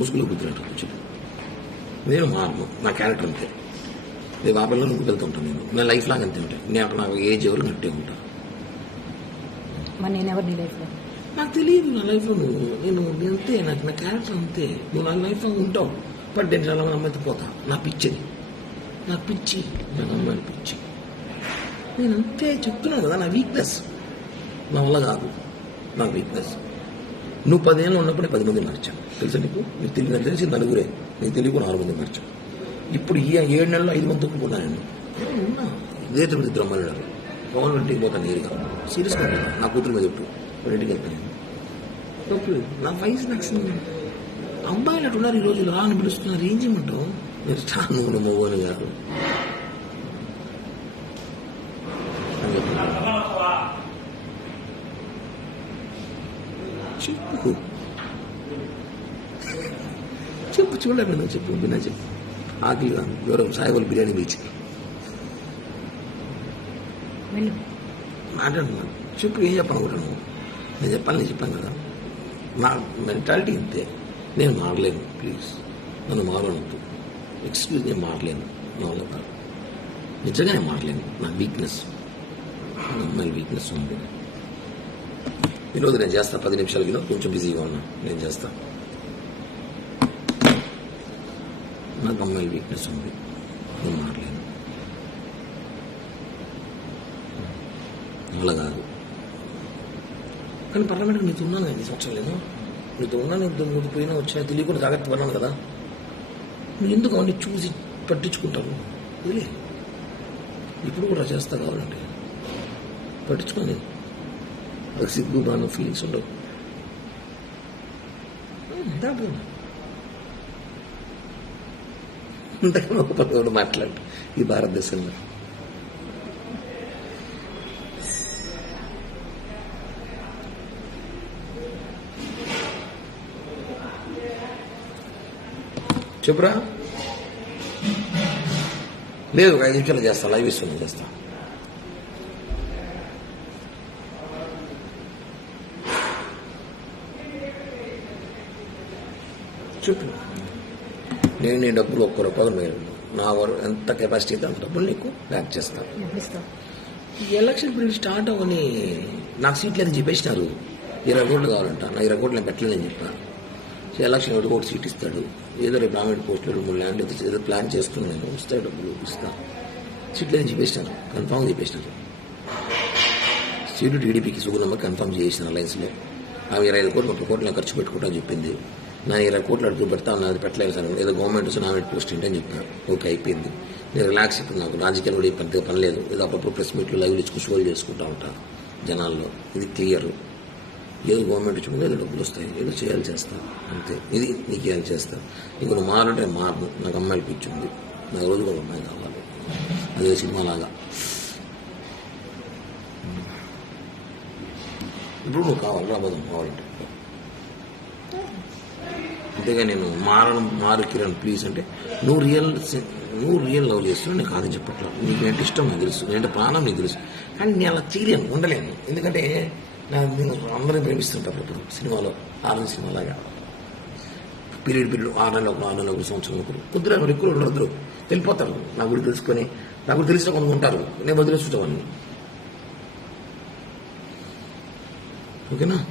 ముసుగులో గుర్తున్నట్టు చెప్పు నేను మారను నా క్యారెక్టర్ అంతే. ఆ పిల్లలు నువ్వు వెళ్తుంటాను నేను. నా లైఫ్ లాగా అంతే ఉంటాయి నేను అక్కడ నాకు ఏజ్ ఎవరు నట్టే ఉంటా మరి నేను ఎవరు నీ లైఫ్లో నాకు తెలియదు నా లైఫ్లో నువ్వు నేను నేను అంతే. నాకు నా క్యారెక్టర్ అంతే. నువ్వు నా లైఫ్లో ఉంటావు. బట్ నేను చాలా మంది అమ్మాయితో పోతా. నా పిచ్చిది. నా పిచ్చి. నా అమ్మాయిని పిచ్చి. నేను అంతే చెప్తున్నాను కదా నా వీక్నెస్ నా వల్ల కాదు. నా వీక్నెస్ నువ్వు పదేళ్ళు ఉన్నప్పుడు పది మంది మార్చాను. తెలుసా నీకు? నీకు తెలియదు తెలిసి నలుగురే. నీకు తెలియకు నాలుగు మంది మార్చావు ఇప్పుడు ఈ ఏడు నెలలు ఐదు మంది తొక్కున్నా నేను. ఉన్నా. ఇదే తిరుపతి ఇద్దరు ఉన్నారు. పవన్ ఇంటికి పోతాను నేరుగా సీరియస్గా నా కూతురు మీద చెప్పు వాళ్ళ ఇంటికి వెళ్తాను తప్పు నా వయసు నచ్చింది అమ్మాయిలు అటు ఈ రోజు రా అని పిలుస్తున్నారు. ఏం చేయమంటావు? మీరు చాలా నువ్వు గారు అని చెప్పు. చెప్పు చూడలేదు నువ్వు చెప్పు బిన్నా చెప్పు. ఆకలి ఎవరో సాయిబల్ బిర్యానీ బీచ్ మాట్లాడుతున్నాను. చెప్పు ఏం చెప్పను కూడా నువ్వు? నేను చెప్పాలి నేను చెప్పాను కదా. నా మెంటాలిటీ ఇంతే. నేను మారలేను ప్లీజ్ నన్ను మారవద్దు. ఎక్స్క్యూజ్ నేను మారలేను. నా నిజంగా నేను మారలేను. నా వీక్నెస్ నా అమ్మాయి వీక్నెస్ ఉంది. ఈరోజు నేను చేస్తా పది నిమిషాలకి కొంచెం బిజీగా ఉన్నా నేను చేస్తా. నాకు అమ్మాయి వీక్నెస్ ఉంది. నేను మారలేను. అలా కాదు. కానీ పర్లమెంట్కి నీతో ఉన్నాను కదా ఈ సంవత్సరం లేదు నీతో ఉన్నాను నీతో నువ్వు పోయినా వచ్చా తెలియకుండా జాగ్రత్త పడినాను కదా. నువ్వు ఎందుకు అవన్నీ చూసి పట్టించుకుంటావు? వదిలే. ఇప్పుడు కూడా చేస్తా కావాలంటే. పట్టించుకోండి అది సిగ్గు బాను ఫీలింగ్స్ ఉండవు దాపు అంతకన్నా ఒక పది మాట్లాడు ఈ భారతదేశంలో చెప్పురా లేదు ఒక ఐదు నిమిషాలు చేస్తా లైవ్ ఇస్తుంది చేస్తా చెప్పు. నేను నీ డబ్బులు ఒక్క రూపాయలు మేలు నా వర ఎంత కెపాసిటీ అంత డబ్బులు నీకు? బ్యాక్ చేస్తాను ఈ ఎలక్షన్ పీరియడ్ స్టార్ట్ అవ్వని నాకు సీట్లు అని చెప్పేసినారు. ఇరవై కోట్లు కావాలంట. నా ఇరవై కోట్లు నేను పెట్టలేదని చెప్పాను. సో ఎలక్షన్ ఒకటి ఒకటి సీట్ ఇస్తాడు. ఏదో రేపు గవర్నమెంట్ పోస్టులు మూడు ల్యాండ్ అయితే ఏదో ప్లాన్ చేసుకుని నేను. ఇస్తాడు డబ్బులు ఇస్తా. సీట్లు అని చెప్పేసినారు. కన్ఫామ్ చెప్పేసినారు. సీటు టీడీపీకి సుగుణమ్మ కన్ఫామ్ చేసిన అలయన్స్లో ఆమె ఇరవై ఐదు కోట్లు ముప్పై కోట్లు ఖర్చు పెట్టుకుంటా చెప్పింది. నా ఇరవై కోట్లు అడుగు పెడతా అది పెట్టలేదు సార్. ఏదో గవర్నమెంట్ నా నామినేట్ పోస్ట్ ఏంటని చెప్పాను ఓకే అయిపోయింది. నేను రిలాక్స్ ఇప్పుడు నాకు రాజకీయాలు కూడా పెద్దగా పని లేదు. ఏదో అప్పుడప్పుడు ప్రెస్ మీట్లు లైవ్లు ఇచ్చుకుని షోలు చేసుకుంటా ఉంటాను జనాల్లో. ఇది క్లియర్ ఏదో గవర్నమెంట్ వచ్చిందో ఏదో డబ్బులు వస్తాయి. ఏదో చేయాలి చేస్తాను అంతే. ఇది నీకు ఏం చేస్తాను ఇంక నువ్వు మారంటే మారను. నాకు అమ్మాయిలు పిచ్చింది నాకు రోజు కూడా అమ్మాయి కావాలి. అదే సినిమా లాగా ఇప్పుడు నువ్వు కావాలి రాబోదాం కావాలంటే. అంతేగా నేను మారడం మారు కిరణ్ ప్లీజ్ అంటే నువ్వు రియల్ నువ్వు రియల్ లవ్ చేస్తున్నావు నేను కాదని చెప్పట్లా. నీకు ఏంటి ఇష్టం? నాకు తెలుసు. నేనంటే ప్రాణం? నీకు తెలుసు. అండ్ నేను అలా చేయలేను ఉండలేను. ఎందుకంటే నాకు నేను అందరిని ప్రేమిస్తుంటారు ఇప్పుడు సినిమాలో ఆరు సినిమా లాగా పీరియడ్ పీరియడ్ ఆరు నెలలు ఒకరు ఆరు నెలలు ఒకరు సంవత్సరం ఒకరు కొద్దిగా ఎక్కువ ఉండరు వద్దరు వెళ్ళిపోతారు. నా గురించి తెలుసుకొని నా గురించి తెలిసిన కొంత ఉంటారు. నేను వదిలేస్తుంటామని ఓకేనా?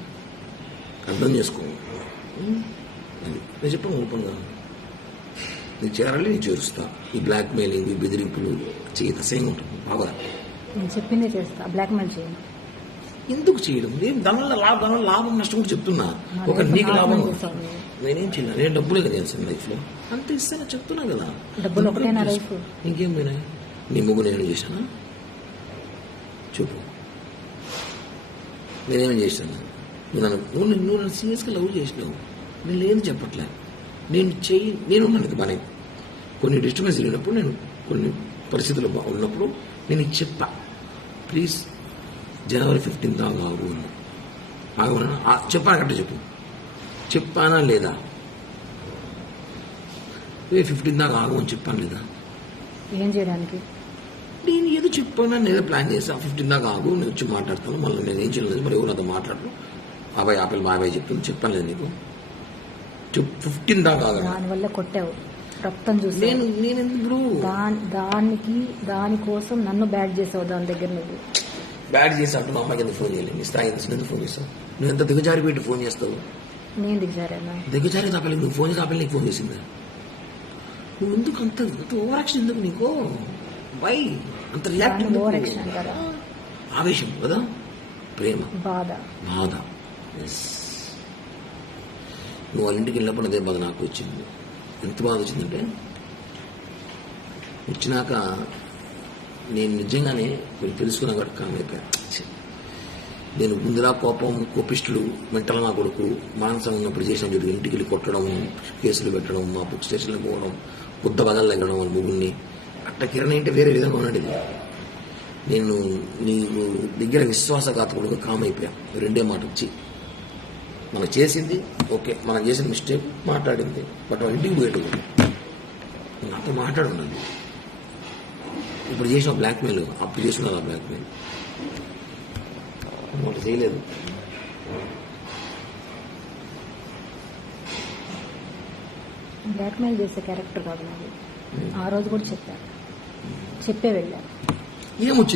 అర్థం చేసుకోండి నేను చెప్పాను ఓపెన్గా నీకు చేరాలి నేను చేరుస్తా. ఈ బ్లాక్ మెయిలింగ్ ఈ బెదిరింపులు చేయత అసహ్యంగా ఉంటుంది? బాగా నేను చెప్పిందే చేస్తా బ్లాక్మెయిల్ చేయను. ఎందుకు చేయడం? నేను దానివల్ల లాభం దానివల్ల లాభం నష్టం కూడా చెప్తున్నా. ఒక నీకు లాభం. నేనేం చేయలే నేను డబ్బులే కదా చేస్తాను లైఫ్లో. అంత ఇస్తాను చెప్తున్నా కదా. డబ్బులు ఇంకేం పోయినా? నీ ముగ్గు నేను చేశానా? చెప్పు. నేనేం చేశాను? నువ్వు నన్ను- నువ్వు నన్ను సీరియస్గా లవ్ చేసినావు. నేను లేని చెప్పట్లే. నేను చెయ్యి నేను ఉన్నాను బానే. కొన్ని డిస్టర్బెన్స్ లేనప్పుడు నేను కొన్ని పరిస్థితులు ఉన్నప్పుడు నేను చెప్పా. ప్లీజ్ జనవరి ఫిఫ్టీన్త్ దాకా ఆగు అని ఆగమన్నా చెప్పాను కరెక్ట్ చెప్పు. చెప్పానా లేదా? ఏ ఫిఫ్టీన్ దాకా ఆగు అని చెప్పాను లేదా? ఏం చేయడానికి? నేను ఏదో చెప్పాను నేను ఏదో ప్లాన్ చేసా ఫిఫ్టీన్ దాకా ఆగు నేను వచ్చి మాట్లాడతాను. మళ్ళీ నేను ఏం చేయలేదు మరి ఎవరు నాతో మాట్లాడరు? బాబాయ్ ఆపిల్ బాబాయ్ చెప్తుంది. చెప్పాను లేదు నీకు. ఫిఫ్టీన్ దాకా. దానివల్ల కొట్టావు. రక్తం చూసి నేను నేను దాని దానికి దానికోసం నన్ను బ్యాడ్ చేసావు దాని దగ్గర నువ్వు. బ్యాడ్ చేసి అంటూ మా అమ్మాయికి ఎందుకు ఫోన్ చేయలేదు? నీ స్థాయి ఎందుకు ఫోన్ చేస్తావు నువ్వు ఎంత దిగజారి పెట్టి ఫోన్ చేస్తావు? నేను దిగజారానా? దిగజారి తాపలి నువ్వు ఫోన్ చేసి ఆపలి నీకు ఫోన్ చేసింది? నువ్వు ఎందుకు అంత అంత ఓవరాక్షన్ ఎందుకు నీకు? వై అంత రియాక్ట్ ఓవర్ యాక్షన్ అంటారా ఆవేశం కదా? ప్రేమ. బాధ. బాధ. ఎస్ నువ్వు వాళ్ళ ఇంటికి వెళ్ళినప్పుడు అదే బాధ నాకు వచ్చింది. ఎంత బాధ వచ్చిందంటే వచ్చినాక నేను నిజంగానే మీరు తెలుసుకున్నా కూడా నేను ముందులా కోపం కోపిష్టుడు మెంటల్ నా కొడుకు మానసం ఉన్నప్పుడు చేసిన చూడు ఇంటికి వెళ్ళి కొట్టడం కేసులు పెట్టడం మా బుక్ స్టేషన్లో పోవడం బుద్ధ బదలు తగ్గడం వాళ్ళ ముగ్గురిని అట్ట కిరణ్ అంటే వేరే విధంగా ఉన్నాడు నేను నీకు దగ్గర విశ్వాసఘాతకుడుగా కామ్ అయిపోయా రెండే మాట వచ్చి మనం చేసింది ఓకే మనం చేసిన మిస్టేక్ మాట్లాడింది. బట్ వాళ్ళ ఇంటికి పోయేటప్పుడు నాతో మాట్లాడున్నాను ఇప్పుడు చేసిన బ్లాక్మెయిల్ అప్పుడు చేసిన ఆ బ్లాక్మెయిల్ ఒకటి చేయలేదు. బ్లాక్మెయిల్ చేసే క్యారెక్టర్ కాదు నాది. ఆ రోజు కూడా చెప్పా చెప్పే వెళ్ళా ఏమొచ్చింది?